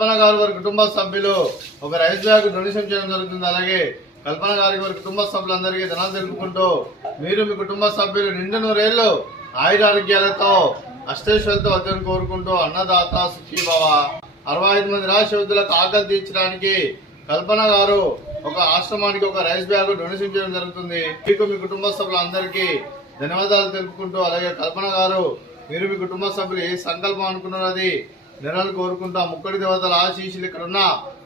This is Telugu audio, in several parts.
కల్పన గారి వారి కుటుంబ సభ్యులు ఒక రైస్ బ్యాగ్ డొనేషన్ చేయడం జరుగుతుంది. అలాగే కల్పన గారి వారి కుటుంబ సభ్యులందరికీ ధనాలు తెలుపుకుంటూ మీరు మీ కుటుంబ సభ్యులు నిండు నూరేళ్లు ఆయురారోగ్యాలతో అష్టైశ్వర్యాలతో వద్దని కోరుకుంటూ అన్నదాత సుఖీభవ. 65 మంది రాష్ట్రవిద్యులకు ఆకలి తీర్చడానికి కల్పన గారు ఒక ఆశ్రమానికి ఒక రైస్ బ్యాగ్ డొనేషన్ చేయడం జరుగుతుంది. మీకు మీ కుటుంబ సభ్యులందరికీ ధన్యవాదాలు తెలుపుకుంటూ అలాగే కల్పన గారు మీరు మీ కుటుంబ సభ్యులు ఏ సంకల్పం అనుకున్నది నెలలు కోరుకుంటూ ముక్కడి దేవతల ఆశీస్సులు ఇక్కడ ఉన్న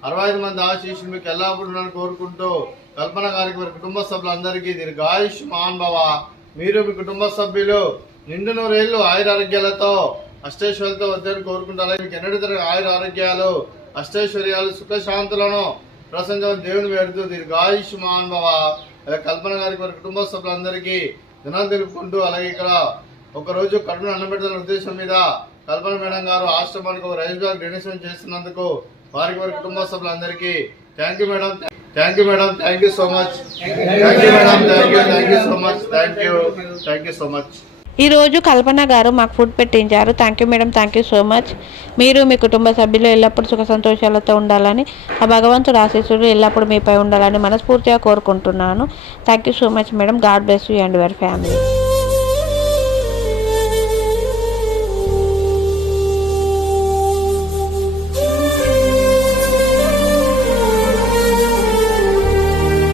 65 మంది ఆశీస్సులు మీకు ఎల్లప్పుడూ కోరుకుంటూ కల్పన గారికి వారి కుటుంబ సభ్యులందరికీ దీర్ఘాయుష్మాన్ భవ. మీరు మీ కుటుంబ సభ్యులు నిండు నూరేళ్లు ఆయురారోగ్యాలతో అష్టైశ్వర్యాలతో వద్దని కోరుకుంటూ అలాగే మీకు ఎన్నడూ తరగని ఆయురారోగ్యాలు అష్టైశ్వర్యాలు సుఖశాంతులను ప్రసంగం దేవుని వేడుతూ దీర్ఘాయుష్మాన్ భవ. కల్పన గారికి వారి కుటుంబ సభ్యులందరికీ దినాలు తెలుపుకుంటూ అలాగే ఇక్కడ ఒకరోజు కడుపును అన్నబెట్టాలనే ఉద్దేశం మీద కల్పన మేడం గారు ఆశ్రమానికి ఒక రైస్ బ్యాగ్ డొనేషన్ చేస్తున్నందుకు వారికి వారి కుటుంబ సభ్యులందరికీ thank you madam, thank you madam, thank you so much, thank you madam, thank you so much, thank you so much. ఈరోజు కల్పన గారు మాకు ఫుడ్ పెట్టించారు. Thank you madam, thank you so much. మీరు మీ కుటుంబ సభ్యులు ఎల్లప్పుడూ సుఖ సంతోషాలతో ఉండాలని ఆ భగవంతుడు ఆశీస్సులు ఎల్లప్పుడూ మీపై ఉండాలని మనస్ఫూర్తిగా కోరుకుంటున్నాను. Thank you so much madam. God bless you and your family.